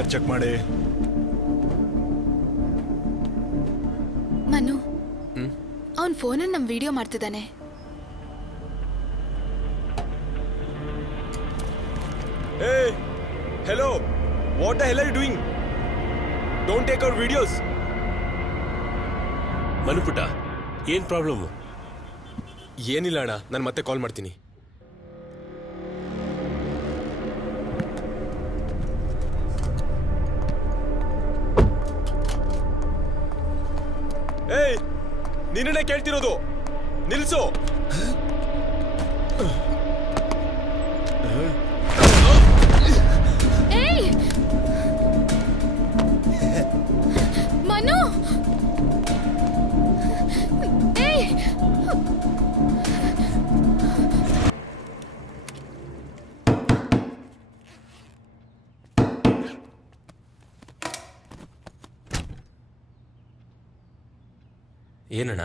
Wire check ಮಾಡಿ. ಮನು, ಅವನ್ ಫೋನಲ್ಲಿ ನಮ್ ವಿಡಿಯೋ ಮಾಡ್ತಿದ್ದಾನೆ. Hey, hello. What the hell are you doing? Don't take our videos. ಮನುಪುಟ, ಏನ್ ಪ್ರಾಬ್ಲಮ್? ಏನಿಲ್ಲ ಅಣ್ಣ, ನಾನು ಮತ್ತೆ ಕಾಲ್ ಮಾಡ್ತೀನಿ. ಏಯ್, ನಿನ್ನನ್ನೇ ಕೇಳ್ತಿರೋದು, ನಿಲ್ಸು. ಏಯ್ ಮನು, ಏಯ್ ಏನಣ್ಣ?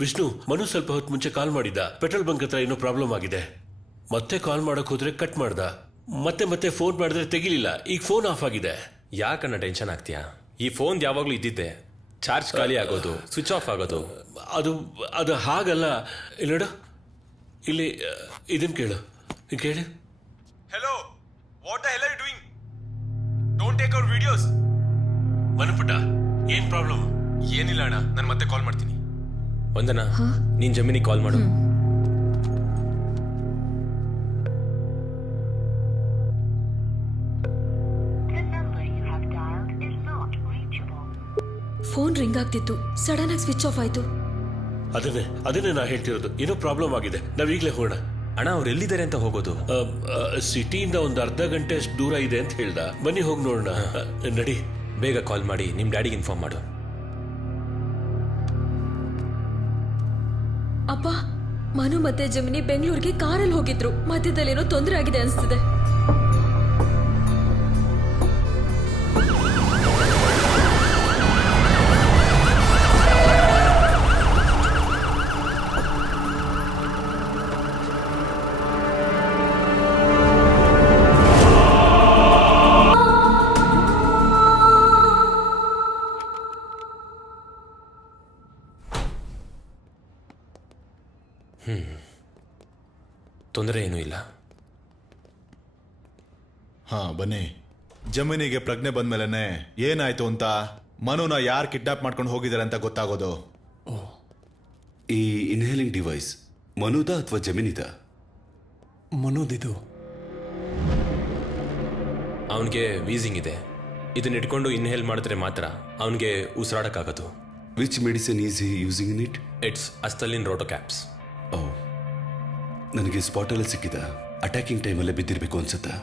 ವಿಷ್ಣು, ಮನು ಸ್ವಲ್ಪ ಹೊತ್ತು ಮುಂಚೆ ಕಾಲ್ ಮಾಡಿದ್ದ. ಪೆಟ್ರೋಲ್ ಬಂಕ್ ಹತ್ರ ಏನೋ ಪ್ರಾಬ್ಲಮ್ ಆಗಿದೆ. ಮತ್ತೆ ಕಾಲ್ ಮಾಡಕ್ ಹೋದ್ರೆ ಕಟ್ ಮಾಡ್ದ. ಮತ್ತೆ ಫೋನ್ ಮಾಡಿದ್ರೆ ತೆಗಿಲಿಲ್ಲ. ಈಗ ಫೋನ್ ಆಫ್ ಆಗಿದೆ. ಯಾಕಣ್ಣ ಟೆನ್ಷನ್ ಆಗ್ತೀಯಾ? ಈ ಫೋನ್ ಯಾವಾಗ್ಲೂ ಇದ್ದಿದ್ದೆ. ಚಾರ್ಜ್ ಖಾಲಿ ಆಗೋದು, ಸ್ವಿಚ್ ಆಫ್ ಆಗೋದು. ಅದು ಹಾಗಲ್ಲ. ಇಲ್ಲಿ ನೋಡು, ಇಲ್ಲಿ ಇದನ್ ಕೇಳು. ಕೇಳಿ. Hello. What the hell are you doing? Don't take our videos. ಮನುಪುಟ, ಏನ್ ಪ್ರಾಬ್ಲಮ್? ಏನಿಲ್ಲ ಅಣ್ಣ, ನಾನು ಮತ್ತೆ ಕಾಲ್ ಮಾಡ್ತೀನಿ. ಒಂದನ ನೀನ್ ಜಮೀನಿಗೆ ಕಾಲ್ ಮಾಡು. ಫೋನ್ ರಿಂಗ್ ಆಗ್ತಿತ್ತು, ಸಡನ್ ಆಗಿ ಸ್ವಿಚ್ ಆಫ್ ಆಯ್ತು. ಅದನ್ನೇ ನಾ ಹೇಳ್ತಿರೋದು. ಏನೋ ಪ್ರಾಬ್ಲಮ್ ಆಗಿದೆ. ನಾವೀಗ್ಲೇ ಹೋಗೋಣ. ಅಣ್ಣ, ಅವ್ರು ಎಲ್ಲಿದ್ದಾರೆ ಅಂತ ಹೋಗೋದು? ಸಿಟಿಯಿಂದ ಒಂದು ಅರ್ಧ ಗಂಟೆ ಅಷ್ಟು ದೂರ ಇದೆ ಅಂತ ಹೇಳ್ದ. ಬನ್ನಿ ಹೋಗಿ ನೋಡೋಣ. ನಡಿ. ಬೇಗ ಕಾಲ್ ಮಾಡಿ ನಿಮ್ ಡ್ಯಾಡಿಗೆ ಇನ್ಫಾರ್ಮ್ ಮಾಡು. ಅಪ್ಪ, ಮನು ಮತ್ತೆ ಜಮಿನಿ ಬೆಂಗಳೂರಿಗೆ ಕಾರಲ್ಲಿ ಹೋಗಿದ್ರು. ಮಧ್ಯದಲ್ಲಿ ಏನೋ ತೊಂದರೆ ಆಗಿದೆ ಅನ್ಸ್ತಿದೆ. ತೊಂದರೆ ಏನೂ ಇಲ್ಲ. ಹಾ, ಬನ್ನಿ. ಜಮೀನಿಗೆ ಪ್ರಜ್ಞೆ ಬಂದ್ಮೇಲೆ ಏನಾಯ್ತು ಅಂತ, ಮನುನ ಯಾರು ಕಿಡ್ನಾಪ್ ಮಾಡ್ಕೊಂಡು ಹೋಗಿದ್ದಾರೆ ಅಂತ ಗೊತ್ತಾಗೋದು. ಈ ಇನ್ಹೇಲಿಂಗ್ ಡಿವೈಸ್ ಮನುದ ಅಥವಾ ಜಮೀನಿದ? ಮನೋದಿದು. ಅವನಿಗೆ ವೀಸಿಂಗ್ ಇದೆ. ಇದನ್ನ ಇಟ್ಕೊಂಡು ಇನ್ಹೇಲ್ ಮಾಡಿದ್ರೆ ಮಾತ್ರ ಅವನಿಗೆ ಉಸಿರಾಡಕ್ಕಾಗೋದು. Which medicine is he using in it? It's Asthalin roto caps. ಓ, ನನಗೆ ಸ್ಪಾಟಲ್ಲಿ ಸಿಕ್ಕಿದ. ಅಟ್ಯಾಕಿಂಗ್ ಟೈಮಲ್ಲೇ ಬಿದ್ದಿರಬೇಕು ಅನ್ಸುತ್ತಾ?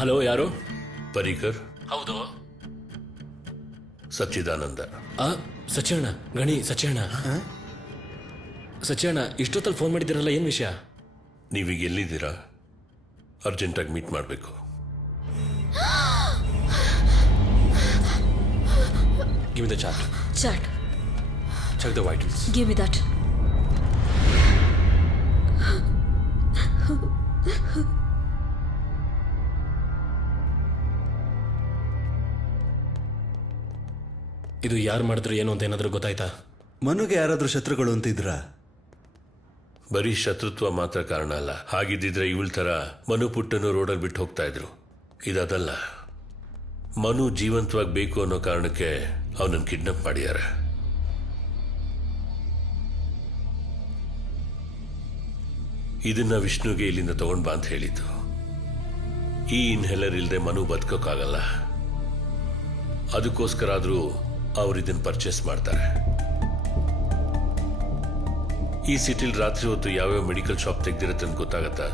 ಹಲೋ, ಯಾರು? ಪರೀಕರ್? ಹೌದು. ಸಚ್ಚಿದಾನಂದ. ಸಚ್ಯಣ್ಣ, ಗಣಿ ಸಚ್ಯಣ್ಣ. ಸಚ್ಯಣ್ಣ, ಇಷ್ಟೊತ್ತಲ್ಲಿ ಫೋನ್ ಮಾಡಿದ್ದೀರಲ್ಲ, ಏನ್ ವಿಷಯ? ನೀವೀಗ ಎಲ್ಲಿದ್ದೀರಾ? ಅರ್ಜೆಂಟಾಗಿ ಮೀಟ್ ಮಾಡಬೇಕು. Give me the chart. Chat. Check the vitals. Give me that. ಇದು ಯಾರು ಮಾಡಿದ್ರು ಏನು ಅಂತ ಏನಾದರೂ ಗೊತ್ತಾಯ್ತಾ? ಮನುಗೆ ಯಾರಾದ್ರೂ ಶತ್ರುಗಳು ಅಂತ ಇದ್ರ? ಬರೀ ಶತ್ರುತ್ವ ಮಾತ್ರ ಕಾರಣ ಅಲ್ಲ. ಹಾಗಿದ್ದಿದ್ರೆ ಇವಳ ತರ ಮನು ಪುಟ್ಟನು ರೋಡಲ್ಲಿ ಬಿಟ್ಟು ಹೋಗ್ತಾ ಇದ್ರು. ಇದಲ್ಲ, ಮನು ಜೀವಂತವಾಗಿ ಬೇಕು ಅನ್ನೋ ಕಾರಣಕ್ಕೆ ಅವನನ್ನು ಕಿಡ್ನಾಪ್ ಮಾಡಿದ್ದಾರೆ. ಇದನ್ನ ವಿಷ್ಣುಗೆ ಇಲ್ಲಿಂದ ತಗೊಂಡ್ ಬಾ ಅಂತ ಹೇಳಿದ್ದು. ಈ ಇನ್ಹೇಲರ್ ಇಲ್ಲದೆ ಮನು ಬದುಕೋಕ್ಕಾಗಲ್ಲ. ಅದಕ್ಕೋಸ್ಕರ ಆದ್ರೂ ಅವ್ರು ಇದನ್ನ ಪರ್ಚೇಸ್ ಮಾಡ್ತಾರೆ. ಈ ಸಿಟಿಲ್ ರಾತ್ರಿ ಹೊತ್ತು ಯಾವ್ಯಾವ ಮೆಡಿಕಲ್ ಶಾಪ್ ತೆಗ್ದಿರುತ್ತೆ ಅಂತ ಗೊತ್ತಾಗತ್ತಾ?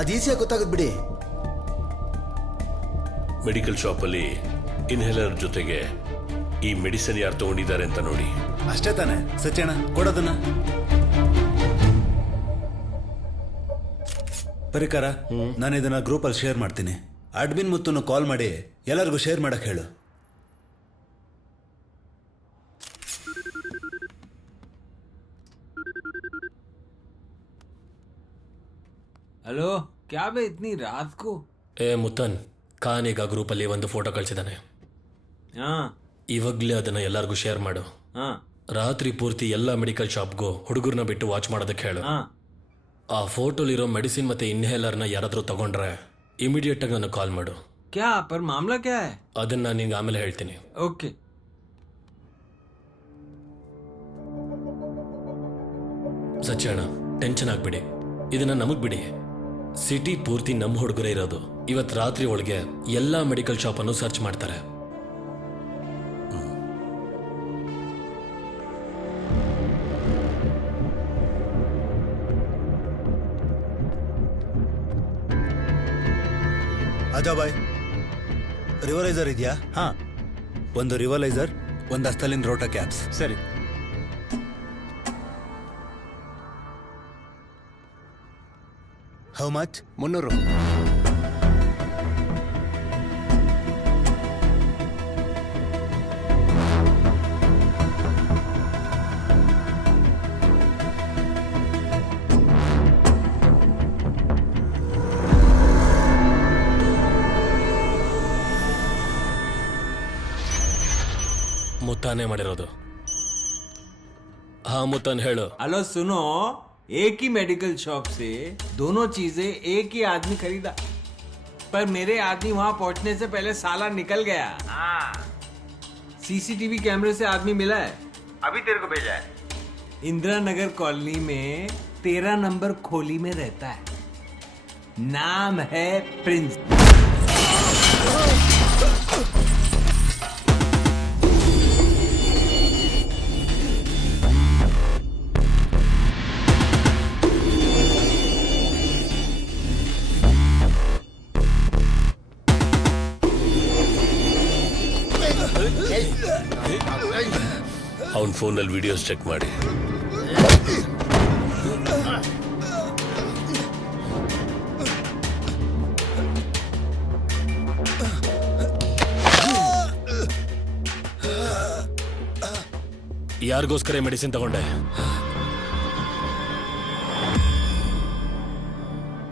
ಅದು ಈಸಿಯಾಗಿ ಗೊತ್ತಾಗದ್ ಬಿಡಿ. ಮೆಡಿಕಲ್ ಶಾಪಲ್ಲಿ ಇನ್ಹೇಲರ್ ಜೊತೆಗೆ ಈ ಮೆಡಿಸಿನ್ ಯಾರು ತಗೊಂಡಿದ್ದಾರೆ ಅಂತ ನೋಡಿ. ಅಷ್ಟೇ ತಾನೆ ಸತ್ಯಣ್ಣ, ಕೊಡೋದನ್ನ. ಪರಿಕರ, ನಾನು ಇದನ್ನ ಗ್ರೂಪಲ್ಲಿ ಶೇರ್ ಮಾಡ್ತೀನಿ. ಅಡ್ಮಿನ್ ಮುತ್ತನ್ನು ಕಾಲ್ ಮಾಡಿ ಎಲ್ಲರಿಗೂ ಶೇರ್ ಮಾಡಕ್ ಹೇಳು. हेलो क्या बे इतनी रात को? ಏ ಮುತ್ತನ್, ಖಾನ್ ಈಗ ಗ್ರೂಪಲ್ಲಿ ಒಂದು ಫೋಟೋ ಕಳಿಸಿದ್ದಾನೆ. हाँ ಇವಾಗಲೇ ಅದನ್ನ ಎಲ್ಲರಿಗೂ ಶೇರ್ ಮಾಡು. हाँ ರಾತ್ರಿ ಪೂರ್ತಿ ಎಲ್ಲ ಮೆಡಿಕಲ್ ಶಾಪ್ಗೂ ಹುಡುಗರನ್ನ ಬಿಟ್ಟು ವಾಚ್ ಮಾಡೋದಕ್ಕೆ ಹೇಳು. हाँ ಆ ಫೋಟೋಲಿರೋ ಮೆಡಿಸಿನ್ ಮತ್ತೆ ಇನ್ಹೇಲರ್ನ ಯಾರಾದರೂ ತಗೊಂಡ್ರೆ ಇಮಿಡಿಯೇಟ್ ಆಗಿ ನನಗೆ ಕಾಲ್ ಮಾಡು. क्या पर मामला क्या है? ಅದನ್ನ ನಾನು ನಿನ್ಗೆ ಆಮೇಲೆ ಹೇಳ್ತೀನಿ. ओके ಸಚ್ಚಣ್ಣ, ಟೆನ್ಷನ್ ಆಗ್ಬಿಡಿ, ಇದನ್ನ ನಮಗ್ ಬಿಡಿ. ಸಿಟಿ ಪೂರ್ತಿ ನಮ್ಮ ಹುಡುಗರೇ ಇರೋದು. ಇವತ್ತು ರಾತ್ರಿ ಒಳಗೆ ಎಲ್ಲಾ ಮೆಡಿಕಲ್ ಶಾಪ್ ಅನ್ನು ಸರ್ಚ್ ಮಾಡ್ತಾರೆ. ಅಜಾ ಬಾಯ್, ರಿವಲೈಸರ್ ಇದೆಯಾ? ಹಾ, ಒಂದು ರಿವಲೈಸರ್, ಒಂದು ಅಸ್ತಲಿನ್ ರೋಟಾ ಕ್ಯಾಪ್ಸ್. ಸರಿ. How much? 300. ಮುತ್ತಾನೆ ಮಾಡಿರೋದು. ಹಾ ಮುತ್ತನ್, ಹೇಳು. हेलो सुनो, एक ही मेडिकल शॉप से दोनों चीजें एक ही आदमी खरीदा, पर मेरे आदमी वहां पहुंचने से पहले साला निकल गया. सीसीटीवी कैमरे से आदमी मिला है, अभी तेरे को भेजा है. इंदिरा नगर कॉलोनी में 13 नंबर खोली में रहता है. नाम है प्रिंस. ಅವನ ಫೋನಲ್ಲಿ ವಿಡಿಯೋಸ್ ಚೆಕ್ ಮಾಡಿ. ಯಾರಿಗೋಸ್ಕರ ಮೆಡಿಸಿನ್ ತಗೊಂಡೆ?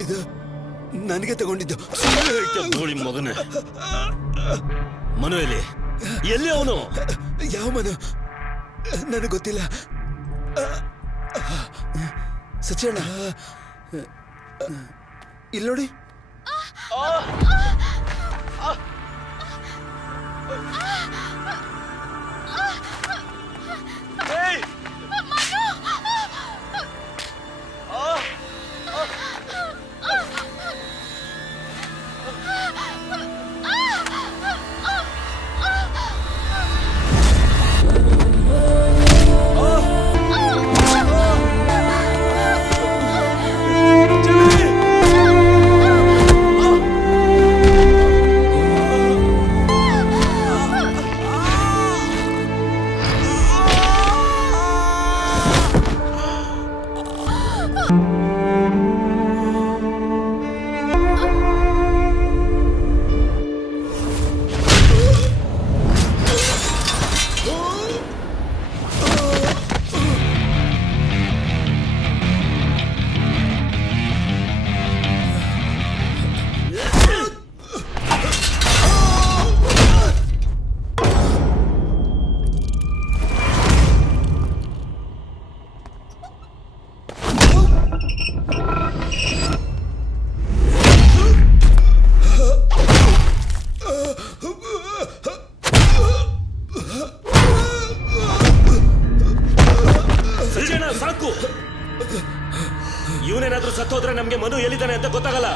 ಇದು ನನಗೆ ತಗೊಂಡಿದ್ದು. ಮಗನೇ, ಮನು ಎಲ್ಲಿ ಅವನು? ಯಾವ ಮನು? ನನಗೆ ಗೊತ್ತಿಲ್ಲ. ಸತ್ಯಣ್ಣ, ಇಲ್ಲಿ ನೋಡಿ. ಇವನೇನಾದ್ರೂ ಸತ್ತೋದ್ರೆ ನಮ್ಗೆ ಮನು ಎಲ್ಲಿದ್ದಾನೆ ಅಂತ ಗೊತ್ತಾಗಲ್ಲ.